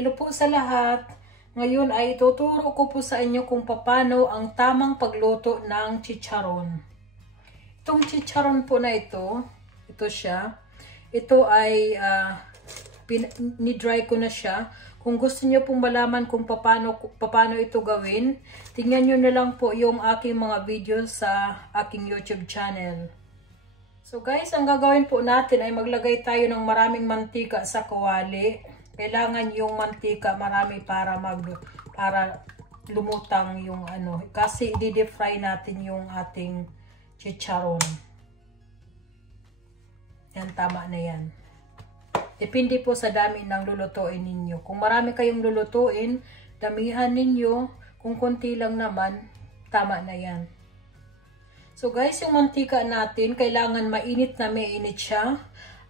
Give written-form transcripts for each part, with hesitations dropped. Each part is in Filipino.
Hello po sa lahat. Ngayon ay ituturo ko po sa inyo kung paano ang tamang pagluto ng chicharon. Itong chicharon po na ito siya. Ito ay ni-dry ko na siya. Kung gusto niyo pong malaman kung paano ito gawin, tingnan niyo na lang po yung aking mga videos sa aking YouTube channel. So guys, ang gagawin po natin ay maglagay tayo ng maraming mantika sa kawali. Kailangan yung mantika marami para lumutang yung kasi i-deep fry natin yung ating chicharon. Yan, tama na yan. Depende po sa dami ng lulutuin ninyo. Kung marami kayong lulutuin, damihan ninyo. Kung konti lang naman, tama na yan. So guys, yung mantika natin, kailangan mainit na mainit siya.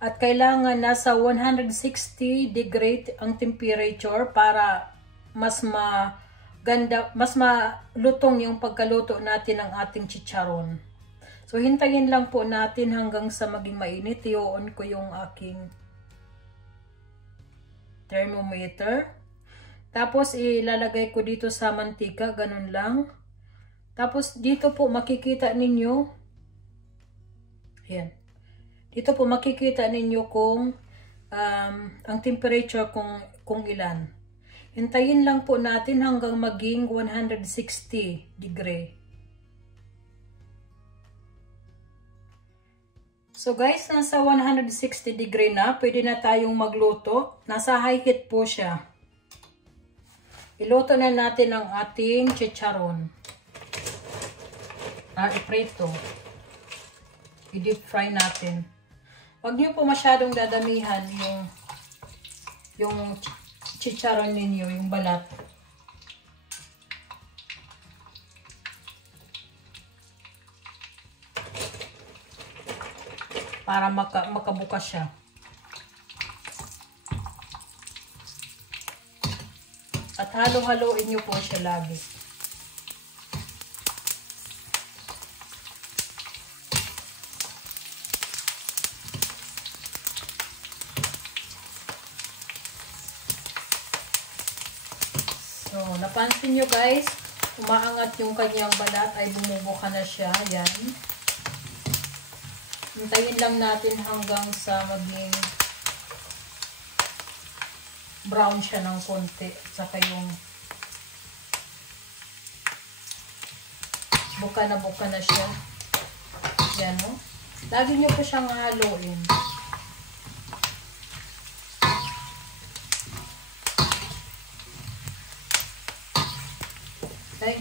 At kailangan nasa 160 degree ang temperature para mas maganda, mas malutong yung pagkaluto natin ng ating chicharon. So hintayin lang po natin hanggang sa maging mainit. I-on ko yung aking thermometer. Tapos ilalagay ko dito sa mantika, ganun lang. Tapos dito po makikita ninyo, ayan. Dito po makikita ninyo kung ang temperature kung ilan. Hintayin lang po natin hanggang maging 160 degree. So guys, nasa 160 degree na. Pwede na tayong magluto. Nasa high heat po siya. Iluto na natin ang ating chicharon. Iprito. I-deep fry natin. Huwag niyo po masyadong dadamihan yung chicharon ninyo, yung balat. Para makabukas siya. At halo-haloin niyo po siya lagi. So, napansin nyo guys, umaangat yung kanyang balat, ay bumubuka na siya. Yan. Hintayin lang natin hanggang sa maging brown siya ng konti. At saka yung buka na siya. Yan, no? Lagi nyo po siyang haluin. Okay.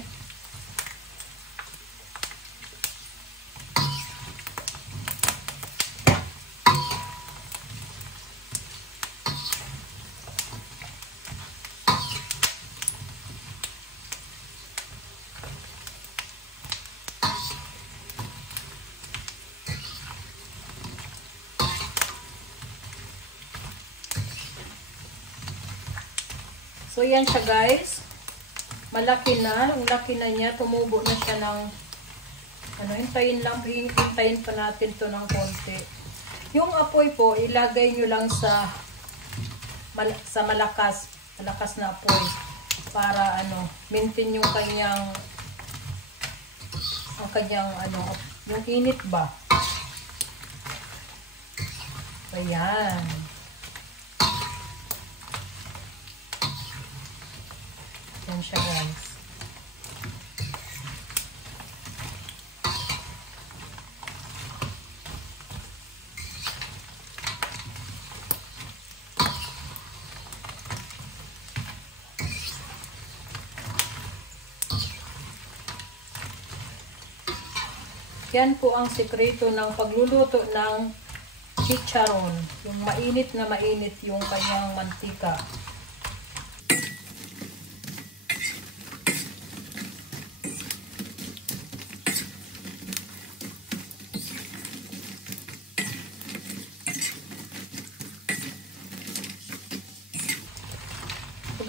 So yan siya guys. Malaki na, ang laki na niya, tumubo na siya ng hintayin pa natin to ng konti. Yung apoy po, ilagay nyo lang sa malakas na apoy para maintain yung yung init ba. Ayan. Yan siya guys. Yan po ang sekreto ng pagluluto ng chicharon. Yung mainit na mainit yung kanyang mantika.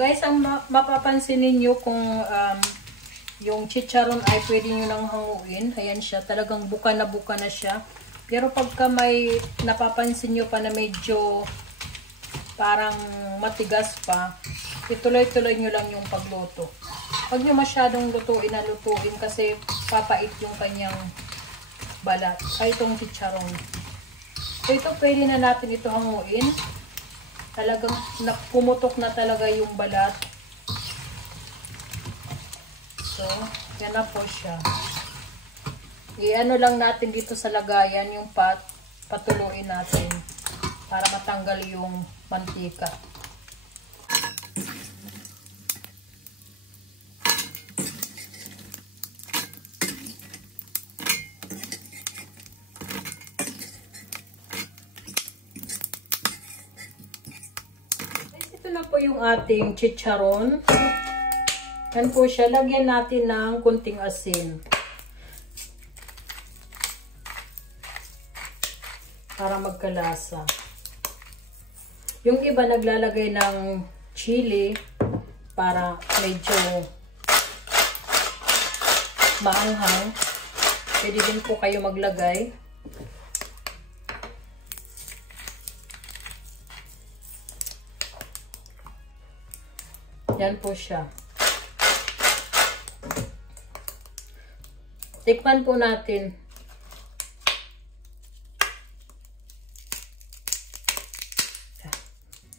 Guys, ang mapapansin ninyo kung yung chicharon ay pwede nyo nang hanguin. Ayan siya, talagang buka na siya. Pero pagka may napapansin nyo pa na medyo parang matigas pa, ituloy-tuloy nyo lang yung pagluto. Huwag nyo masyadong lutuin kasi papait yung kanyang balat. Ay, itong chicharon. So, ito pwede na natin ito hanguin. Talagang pumutok na talaga yung balat. So, yan na po siya. I-ano lang natin dito sa lagayan yung patuluin natin para matanggal yung mantika. Ito na po yung ating chicharon. Yan po siya. Lagyan natin ng kunting asin. Para magkalasa. Yung iba naglalagay ng chili para medyo maanghang. Pwede din po kayo maglagay. Yan po siya. Tikman po natin.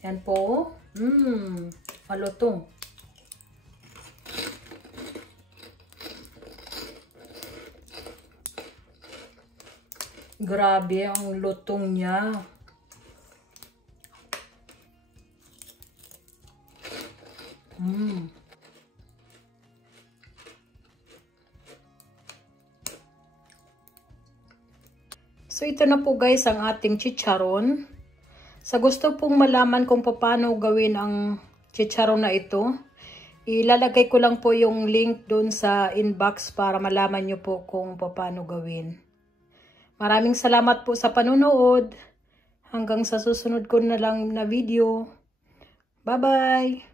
Yan po. Malutong. Grabe ang lutong niya. So, ito na po guys ang ating chicharon. Sa gusto pong malaman kung paano gawin ang chicharon na ito, ilalagay ko lang po yung link doon sa inbox para malaman nyo po kung paano gawin. Maraming salamat po sa panunood. Hanggang sa susunod ko na lang na video. Bye-bye!